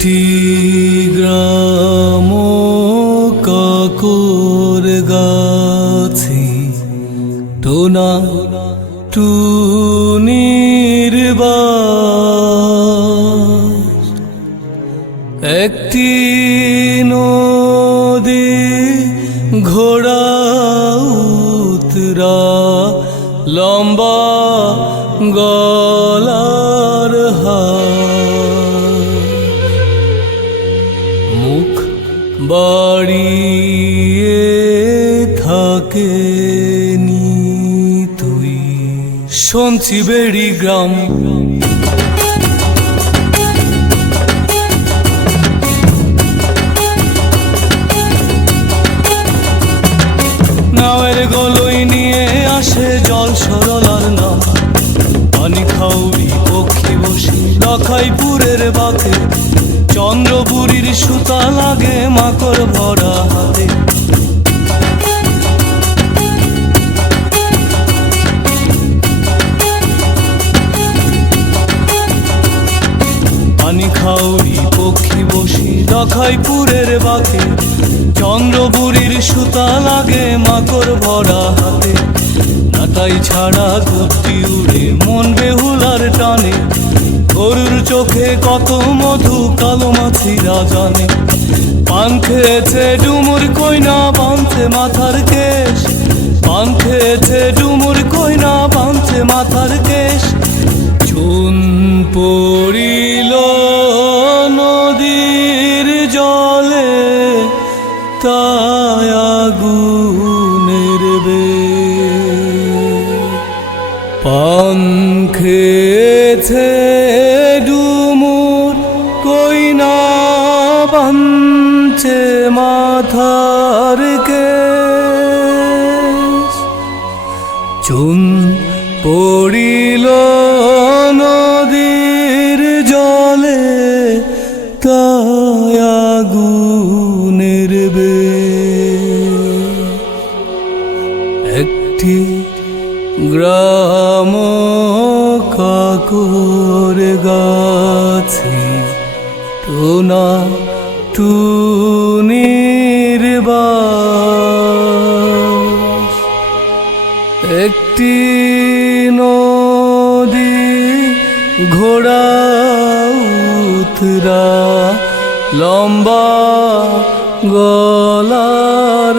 একটি গ্রাম কাকর গাছি টোনা টুনির বাস। একটি নদী ঘোড়া উতরা লম্বা গলার মুখ বাড়িয়ে থাকে তুই সঞ্চিবেড়ি গ্রাম। নাওয়ের গলই নিয়ে আসে জল সরলার নাম, পানি খাউরি পক্ষী বসি লখাইপুরের বাঁকে, চন্দ্রপুরীর সুতা লাগে মাকড় ভরা হাতে। পানি খাউরি পক্ষী বসি লখাইপুরের বাঁকে, চন্দ্রপুরীর সুতা লাগে মাকড় ভরা হাতে। নাটাই ছাড়া গুপ্তি উড়ে মন বেহুলার টানে, গরুর চোখে কত মধু কালো মাছিরা জানে। পান খেয়েছে ডুমুর কইনা বাঁধছে মাথার কেশ, পান খেয়েছে ডুমুর কইনা বাঁধছে মাথার কেশ। চুন পড়িল নদীর জলে তাই আগুনের পান খেয়েছে ডুমুর কইনা বাঁধছে মাথার কেশ। চুন পড়িল নদীর জলে তাই আগুনের একটি গ্রাম কাকর গাছি টোনা টুনির বাস। একটি নদী ঘোড়া উতরা লম্বা গলার